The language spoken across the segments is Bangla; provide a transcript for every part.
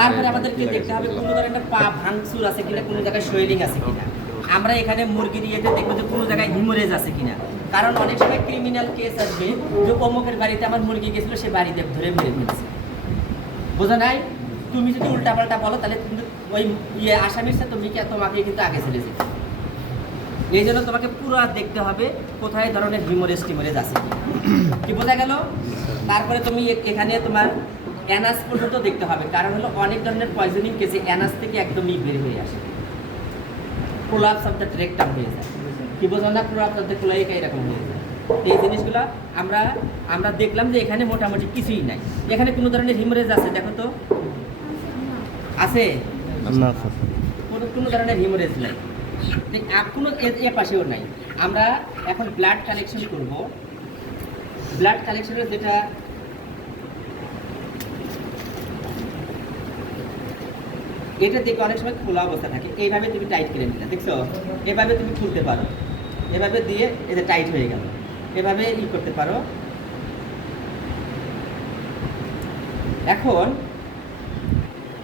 তারপরে আমাদেরকে দেখতে হবে কোনো ধরনের পা ভাঙচুর আছে কিনা, কোনো জায়গায় সোয়েলিং আছে কিনা। আমরা এখানে মুরগির ইয়েতে দেখবো যে কোনো জায়গায় হিমোরেজ আছে কিনা, কারণ অনেক সময় ক্রিমিনাল কেস আসবে যে অমুকের বাড়িতে আমার মুরগি গেছিলো, সে বাড়িতে ধরে মেরে ফেলছে, বোঝা নাই? তুমি যদি উল্টাপাল্টা বলো তাহলে কিন্তু ওই আসামির সাথে তোমাকে কিন্তু আগে চলে যেতে। এই জন্য তোমাকে পুরো দেখতে হবে কোথায় ধরনের হিমোরেজ টিমোরেজ আছে কি, বোঝা গেল? তারপরে তুমি এখানে তোমার অ্যানাস পর্যন্ত দেখতে হবে, কারণ হলো অনেক ধরনের পয়জনিং কেসে অ্যানাস থেকে একদমই বের হয়ে আসে, প্রোলাপস অফ দ্য ট্রেকটাম হয়ে যায়, কি বোঝো না? প্রোলাপস অফ দ্য কোলাইকা এরকম হয়ে যায়। এই জিনিসগুলো আমরা দেখলাম যে এখানে মোটামুটি কিছুই নাই, এখানে কোনো ধরনের হিমোরেজ আছে দেখো তো, আছে না? কোনো ধরনের হিমোরেজ নাই, কোনো এ পাশেও নাই। আমরা এখন ব্লাড কালেকশন করব। ব্লাড কালেকশনের যেটা এটা দেখে অনেক সময় খোলা অবস্থা থাকে, এইভাবে তুমি টাইট করে নিলে, দেখছো? এভাবে তুমি খুলতে পারো, এভাবে দিয়ে এই যে টাইট হয়ে গেল, এভাবে করতে পারো। এখন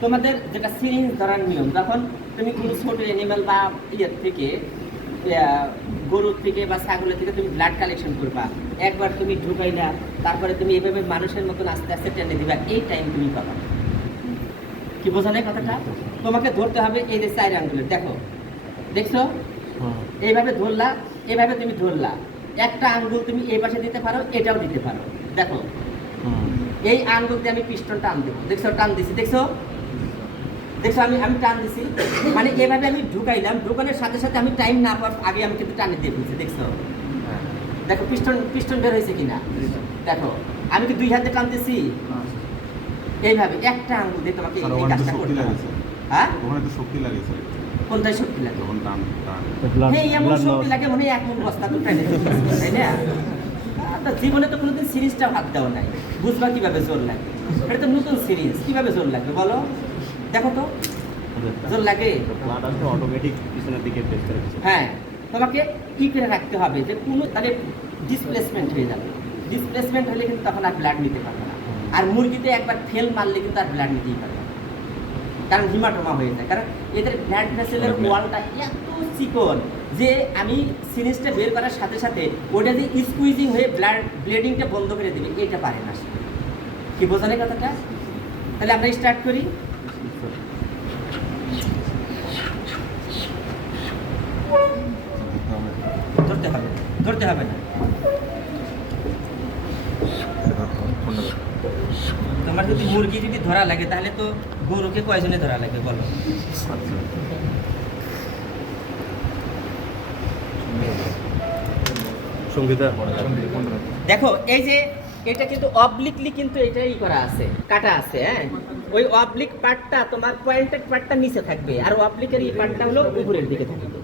তোমাদের যেটা সিরিঞ্জ ধরার নিয়ম, যখন তুমি কোনো ছোট অ্যানিমাল বা ইয়ের থেকে, গরুর থেকে বা ছাগলের থেকে তুমি ব্লাড কালেকশন করবা, একবার তুমি ঢুকাইলা, তারপরে তুমি এইভাবে মানুষের মতন আস্তে আস্তে টেনে দিবা, এই টাইম তুমি পাবা। কি বোঝা নাই কথাটা? তোমাকে ধরতে হবে এই যে 4 আঙ্গুলের, দেখো, দেখছো? এইভাবে ধরলা, এইভাবে তুমি ধরলা, একটা আঙ্গুল তুমি এই পাশে দিতে পারো, এটাও দিতে পারো, দেখো এই আঙ্গুল দিয়ে আমি পিস্টন টান দেবো, দেখছো? টান দিছি, দেখছো? দেখছো আমি টান দিছি, মানে এভাবে আমি ঢুকাইলাম, ঢুকানোর সাথে সাথে আমি টাইম না পাওয়ার আগে আমি কিন্তু টানে দিয়ে ফেলছি, দেখছো? দেখো পিস্টন বের হয়েছে কিনা, দেখো আমি কি 2 হাতে টানতেছি, এইভাবে একটা আঙ্গুল দিয়ে তোমাকে এই কাজটা করতে হবে। হ্যাঁ, ওখানে তো শক্তি লাগে স্যার। কোনটায় শক্তি লাগে? যখন টান এই এমন শক্তি লাগে মনে হয় 1 মণ বস্তা তো টানে দিতে, তাই না? তো জীবনে তো কোনোদিন সিরিজটা হাত দেওয়া নাই, বুঝবা কিভাবে জোর লাগে? এটা তো নতুন সিরিজ, কিভাবে জোর লাগবে বলো? দেখো তো জোর লাগে, অটোমেটিক পিছনের দিকে প্রেস করে। হ্যাঁ, তোমাকে করে রাখতে হবে যে কোনো, তাহলে ডিসপ্লেসমেন্ট হয়ে যাবে। ডিসপ্লেসমেন্ট হলে কিন্তু তখন আর ব্লাড নিতে পারবে না। আর মুরগিতে একবার ফেল মারলে কিন্তু আর ব্লাড নিতেই পারবে না, কারণ হিমাটোমা হয়ে যায়, কারণ এদের ব্লাড ভেসেলের ওয়ালটা এত চিকন যে আমি সিরিজটা বের করার সাথে সাথে ওটা যে স্কুইজিং হয়ে ব্লিডিংটা বন্ধ করে দেবে, এটা পারে না। কি বোঝা নেই কথাটা? তাহলে আমরা স্টার্ট করি। ধরতে হবে না। তোমার যদি মুরগি যদি ধরা লাগে তাহলে তো গরুকে কয়জনে ধরা লাগে বলো? দেখো এই যে এটা কিন্তু অবলিকলি কিন্তু এটাই করা আছে, কাটা আছে। হ্যাঁ, ওই অবলিক পার্টটা তোমার পয়েন্টেড পার্টটা নিচে থাকবে, আর অবলিকের এই পার্টটা হলো উপরের দিকে থাকবে।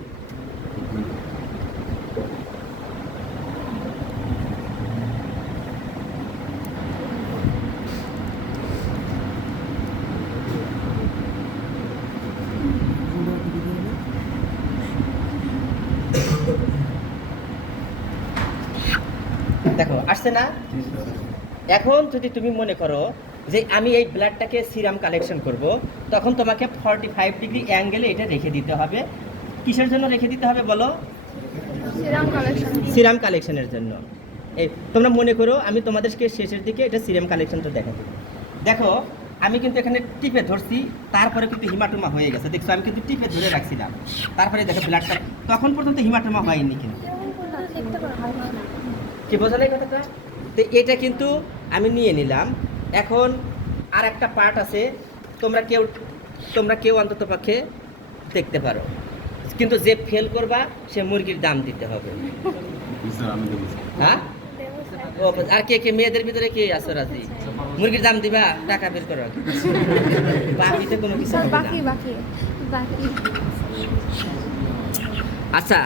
দেখো আসছে না? এখন যদি তুমি মনে করো যে আমি এই ব্লাডটাকে সিরাম কালেকশন করব, তখন তোমাকে 45 ডিগ্রি অ্যাঙ্গেলে এটা রেখে দিতে হবে। কিসের জন্য রেখে দিতে হবে বলো? সিরাম কালেকশনের জন্য। এই তোমরা মনে করো আমি তোমাদেরকে শেষের দিকে এটা সিরাম কালেকশনটা দেখাবো। দেখো আমি কিন্তু এখানে টিপে ধরছি, তারপরে কিন্তু হিমাটোমা হয়ে গেছে, দেখছো? আমি কিন্তু টিপে ধরে রাখছিলাম, তারপরে দেখো ব্লাডটা, তখন পর্যন্ত হিমাটোমা হয়নি কিন্তু। কি বোঝা যায় কথাটা? তো এটা কিন্তু আমি নিয়ে নিলাম। এখন আর একটা পার্ট আছে, তোমরা কেউ অন্তত পক্ষে দেখতে পারো, কিন্তু যে ফেল করবা সে মুরগির দাম দিতে হবে। হ্যাঁ, আর কে মেয়েদের ভিতরে কে আছো রাজি? মুরগির দাম দিবা, টাকা বের করো, বাকিতে কোনো কিছু হবে না। আচ্ছা